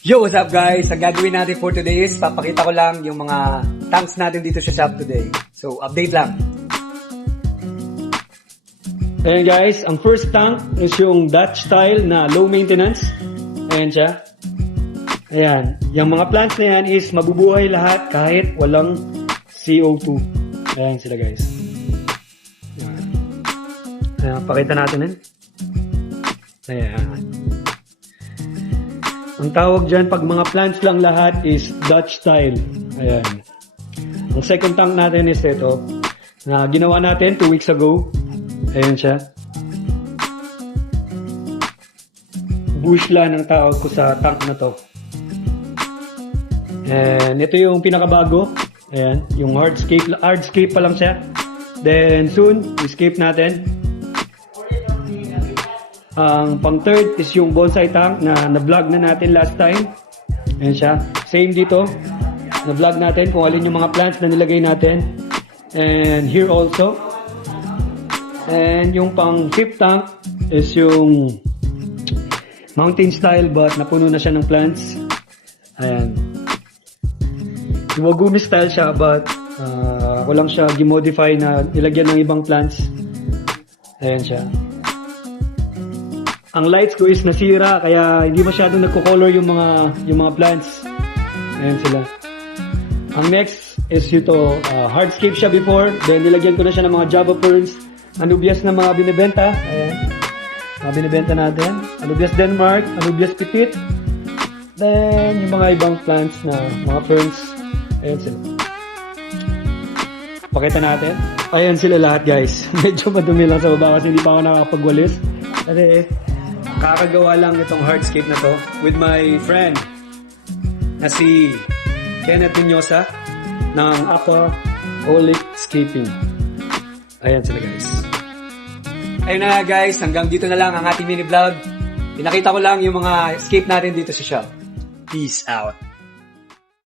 Yo, what's up guys? Ang gagawin natin for today is papakita ko lang yung mga tanks natin dito sa shop today. So, update lang. Ayan guys, ang first tank is yung Dutch style na low maintenance. Ayan siya. Ayan, yung mga plants na yan is mabubuhay lahat kahit walang CO2. Ayan sila guys. Ayan, ayan pakita natin yan. Ayan. Ang tawag dyan pag mga plants lang lahat is Dutch style. Ayan. Ang second tank natin is ito na ginawa natin 2 weeks ago. Ayan siya. Bushla ng tawag ko sa tank na to. And ito yung pinakabago. Ayan. Yung hardscape pa lang siya. Then soon, escape natin. Ang pang third is yung bonsai tank na na-vlog na natin last time. Ayan siya. Same dito. Na-vlog natin kung alin yung mga plants na nilagay natin. And here also. And yung pang fifth tank is yung mountain style but napuno na siya ng plants. Ayan. Iwagumi style siya but walang siya gimodify na ilagyan ng ibang plants. Ayan siya. Ang lights ko is nasira kaya hindi masyadong nagko-color yung mga plants. Ayan sila. Ang next is ito, hardscape siya before. Then nilagyan ko na siya ng mga Java ferns. Anubias na mga binibenta. Ayan. Mga binibenta natin. Anubias Denmark, Anubias Petit. Then yung mga ibang plants na mga ferns. Ayan sila. Pakita natin. Ayan sila lahat guys. Medyo madumi lang sa baba kasi hindi pa ako nakakapagwalis. Kasi kakagawa lang itong hardscape na to with my friend na si Kenneth Mendoza ng Aquaholic Scaping. Ayan sila guys. Ayun na nga guys, hanggang dito na lang ang ating mini vlog. Pinakita ko lang yung mga escape natin dito sa shop. Peace out.